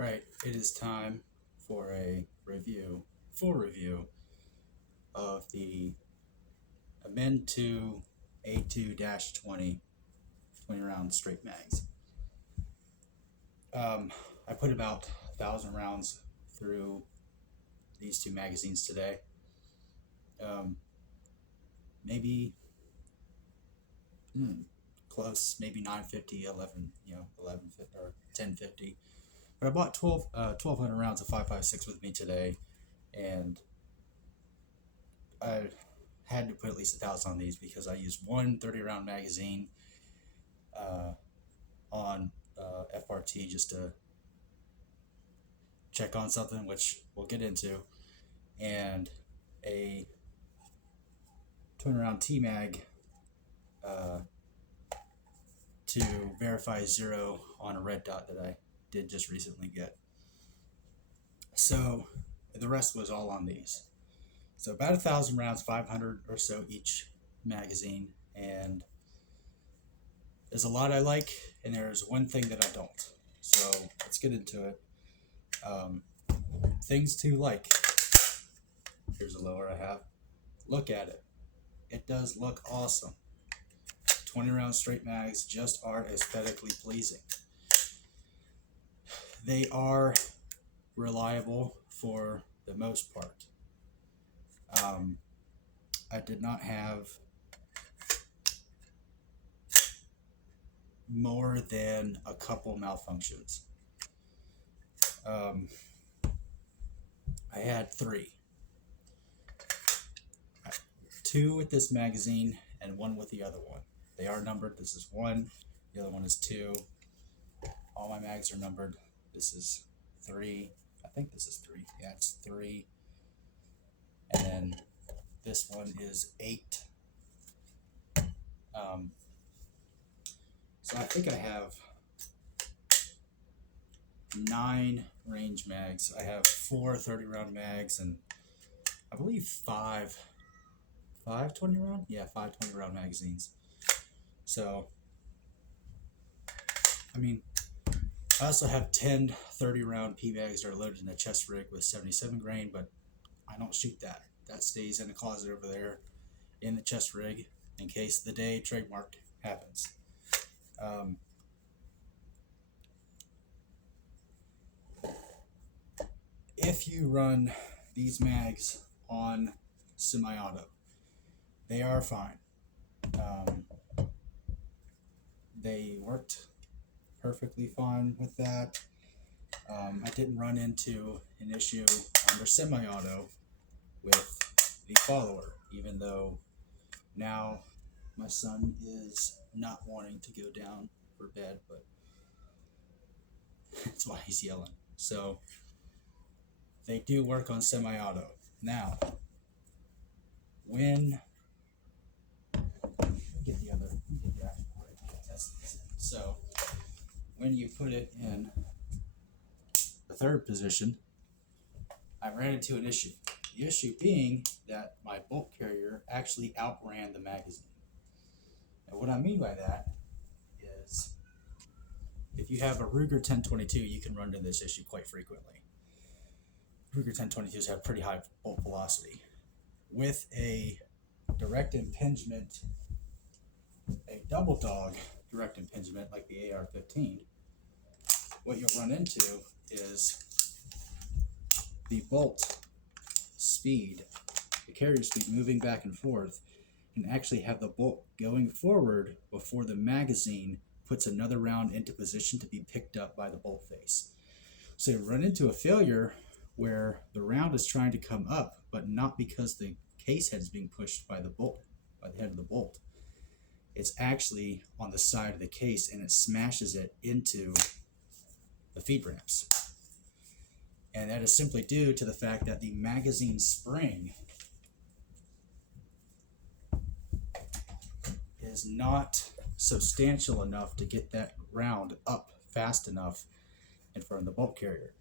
All right, it is time for a full review of the Amend2 A2-20 20 round straight mags. I put about 1,000 rounds through these two magazines today. Maybe close, maybe 950, 11, 1150 or 1050. But I bought 1,200 rounds of 5.56 with me today, and I had to put at least 1,000 on these because I used one 30-round magazine on FRT just to check on something, which we'll get into, and a 20-round T-mag to verify zero on a red dot that I did just recently get. So the rest was all on these. So about 1,000 rounds, 500 or so each magazine, and there's a lot I like, and there's one thing that I don't. So let's get into it. Things to like. Here's a lower I have. Look at it. It does look awesome. 20 round straight mags just are aesthetically pleasing. They are reliable for the most part. I did not have more than a couple malfunctions. I had 3. 2 with this magazine and 1 with the other one. They are numbered. This is 1, the other one is 2. All my mags are numbered. This is 3. I think this is 3. Yeah, it's 3. And then this one is 8. So I think I have 9 range mags. I have 4 30-round mags, and I believe 5 20-round? Yeah, 5 20-round magazines. So, I mean, I also have 10 30-round P-mags that are loaded in a chest rig with 77 grain, but I don't shoot that. That stays in the closet over there in the chest rig in case the day trademark happens. If you run these mags on semi-auto, they are fine. They worked perfectly fine with that. I didn't run into an issue under semi-auto with the follower, even though now my son is not wanting to go down for bed, but that's why he's yelling. So they do work on semi-auto. Now, when So when you put it in the third position, I ran into an issue. The issue being that my bolt carrier actually outran the magazine. And what I mean by that is if you have a Ruger 1022, you can run into this issue quite frequently. Ruger 1022s have pretty high bolt velocity. With a direct impingement, a double dog direct impingement like the AR15, what you'll run into is the bolt speed, the carrier speed moving back and forth, and actually have the bolt going forward before the magazine puts another round into position to be picked up by the bolt face. So you run into a failure where the round is trying to come up, but not because the case head is being pushed by the bolt, by the head of the bolt. It's actually on the side of the case, and it smashes it into the feed ramps. And that is simply due to the fact that the magazine spring is not substantial enough to get that round up fast enough in front of the bolt carrier.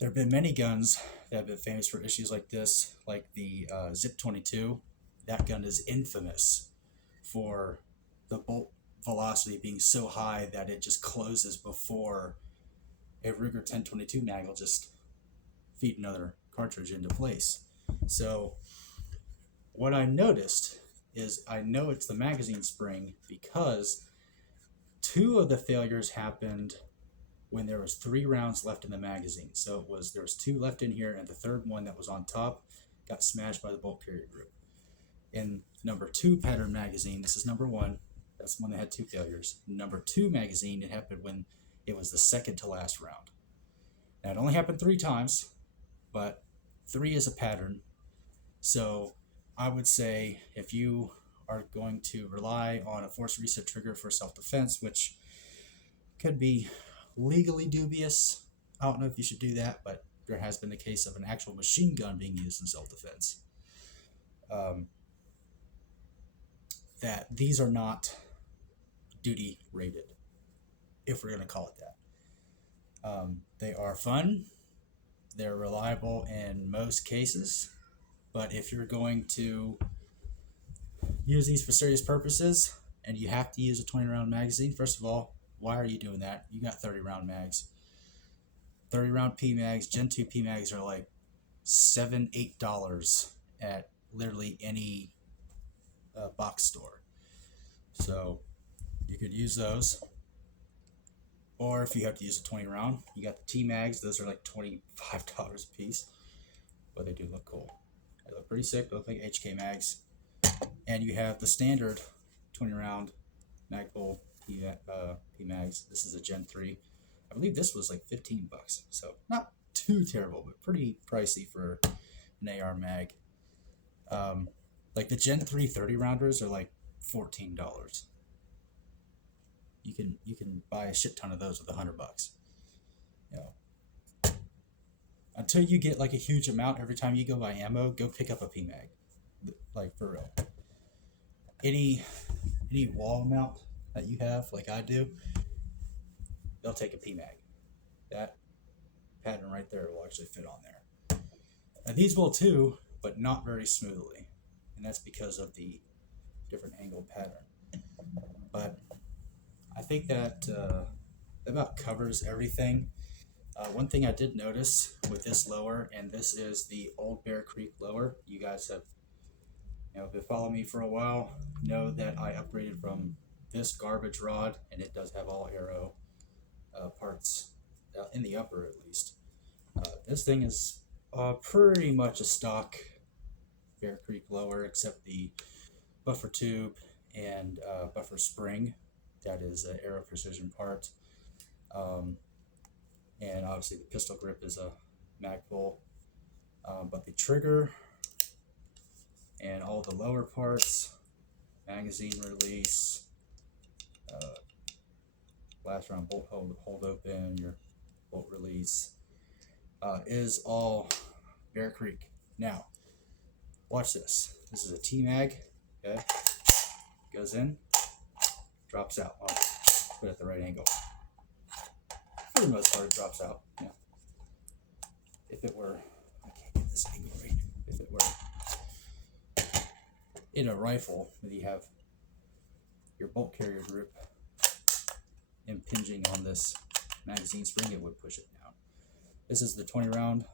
There have been many guns that have been famous for issues like this, like the Zip 22. That gun is infamous for the bolt velocity being so high that it just closes before a Ruger 1022 mag will just feed another cartridge into place. So what I noticed is, I know it's the magazine spring because 2 of the failures happened when there was 3 rounds left in the magazine. So there was 2 left in here, and the third one that was on top got smashed by the bolt carrier group. In number 2 pattern magazine, this is number 1, that's the one that had 2 failures. Number 2 magazine, it happened when it was the second to last round. Now it only happened 3 times, but 3 is a pattern. So I would say if you are going to rely on a force reset trigger for self-defense, which could be legally dubious, I don't know if you should do that, but there has been the case of an actual machine gun being used in self-defense. That these are not duty rated, if we're going to call it that. They are fun, they're reliable in most cases, but if you're going to use these for serious purposes and you have to use a 20 round magazine, first of all, why are you doing that? You got 30 round mags. 30 round PMags, Gen 2 PMags are like $7, $8 at literally any box store. So you could use those. Or if you have to use a 20 round, you got the T-Mags. Those are like $25 a piece, but they do look cool. They look pretty sick. They look like HK mags. And you have the standard 20 round Magpul P-Mags. This is a Gen 3. I believe this was like $15, so not too terrible, but pretty pricey for an AR mag. Like the Gen 3 30 rounders are like $14. You can buy a shit ton of those with $100. You know, until you get like a huge amount every time you go buy ammo, go pick up a PMag. Like for real. Any wall mount that you have, like I do, they'll take a PMag. That pattern right there will actually fit on there. Now these will too, but not very smoothly, and that's because of the different angle pattern. But I think that about covers everything. One thing I did notice with this lower, and this is the old Bear Creek lower, you guys have been following me for a while, know that I upgraded from this garbage rod, and it does have all arrow parts in the upper at least. This thing is pretty much a stock Bear Creek lower, except the buffer tube and buffer spring. That is an arrow precision part. And obviously the pistol grip is a Magpul. But the trigger and all the lower parts, magazine release, last round bolt hold open, your bolt release, is all Bear Creek. Now, watch this. This is a T-Mag, okay? Goes in, drops out. I'll put it at the right angle. For the most part, it drops out. Yeah. If it were, I can't get this angle right. If it were in a rifle, where you have your bolt carrier group impinging on this magazine spring, it would push it down. This is the 20 round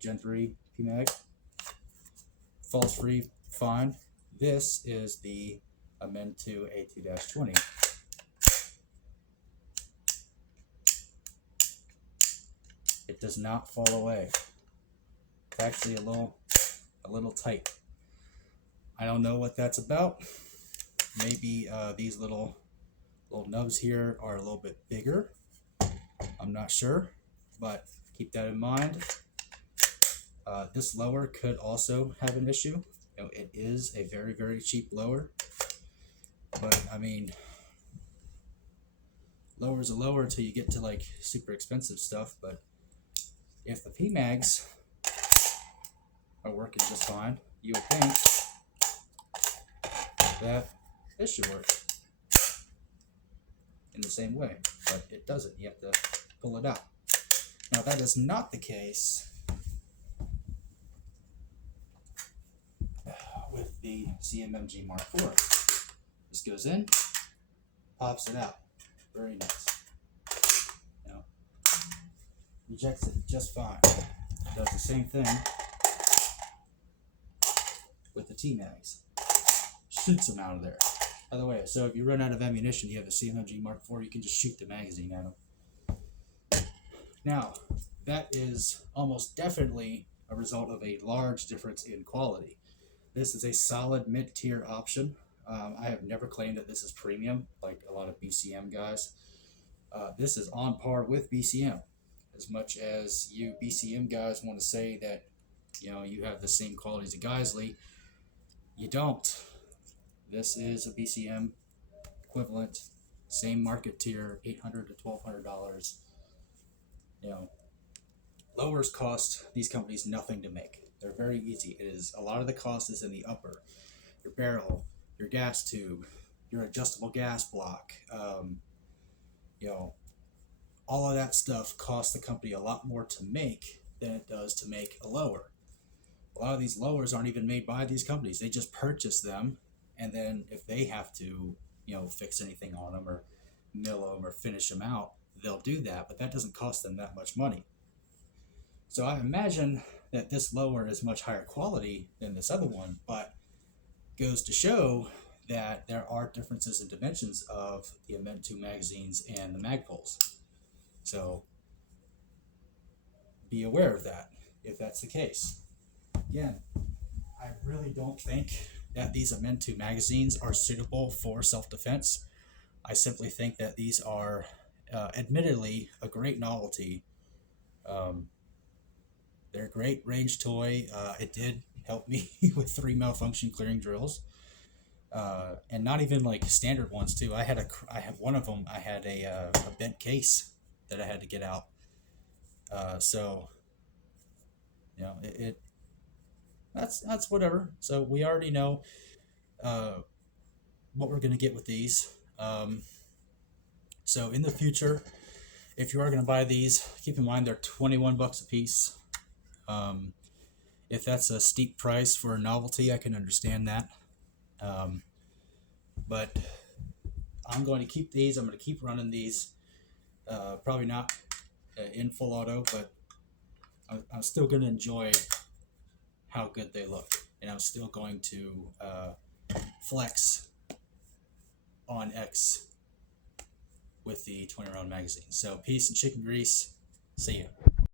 Gen 3 PMag. Falls free, fine. This is the Amend2 A2-20. It does not fall away. It's actually a little tight. I don't know what that's about. Maybe these little nubs here are a little bit bigger. I'm not sure, but keep that in mind. This lower could also have an issue. It is a very, very cheap lower, but I mean, lower is a lower until you get to like super expensive stuff. But if the PMags are working just fine, you would think that this should work in the same way, but it doesn't. You have to pull it out. Now that is not the case with the CMMG Mark IV. This goes in, pops it out. Very nice. ejects it just fine. Does the same thing with the T-mags. Shoots them out of there. By the way, so if you run out of ammunition, you have a CMG Mark IV, you can just shoot the magazine at them. Now, that is almost definitely a result of a large difference in quality. This is a solid mid-tier option. I have never claimed that this is premium, like a lot of BCM guys. This is on par with BCM. As much as you BCM guys want to say that, you have the same qualities as Geisley, you don't. This is a BCM equivalent, same market tier, $800 to $1,200. Lowers cost these companies nothing to make. They're very easy. It is a lot of the cost is in the upper, your barrel, your gas tube, your adjustable gas block. All of that stuff costs the company a lot more to make than it does to make a lower. A lot of these lowers aren't even made by these companies. They just purchase them, and then if they have to, fix anything on them or mill them or finish them out, they'll do that, but that doesn't cost them that much money. So I imagine that this lower is much higher quality than this other one, but goes to show that there are differences in dimensions of the Amend2 magazines and the Magpuls. So be aware of that if that's the case. Again, I really don't think that these Amend2 magazines are suitable for self-defense. I simply think that these are admittedly a great novelty. They're a great range toy. It did help me with 3 malfunction clearing drills. And not even like standard ones too. I have one of them. I had a bent case that I had to get out. So that's whatever. So we already know what we're gonna get with these. So in the future, if you are gonna buy these, keep in mind they're $21 a piece. If that's a steep price for a novelty, I can understand that. But I'm going to keep these. I'm going to keep running these. Probably not in full auto, but I'm still going to enjoy how good they look. And I'm still going to flex on X with the 20 round magazine. So peace and chicken grease. See ya.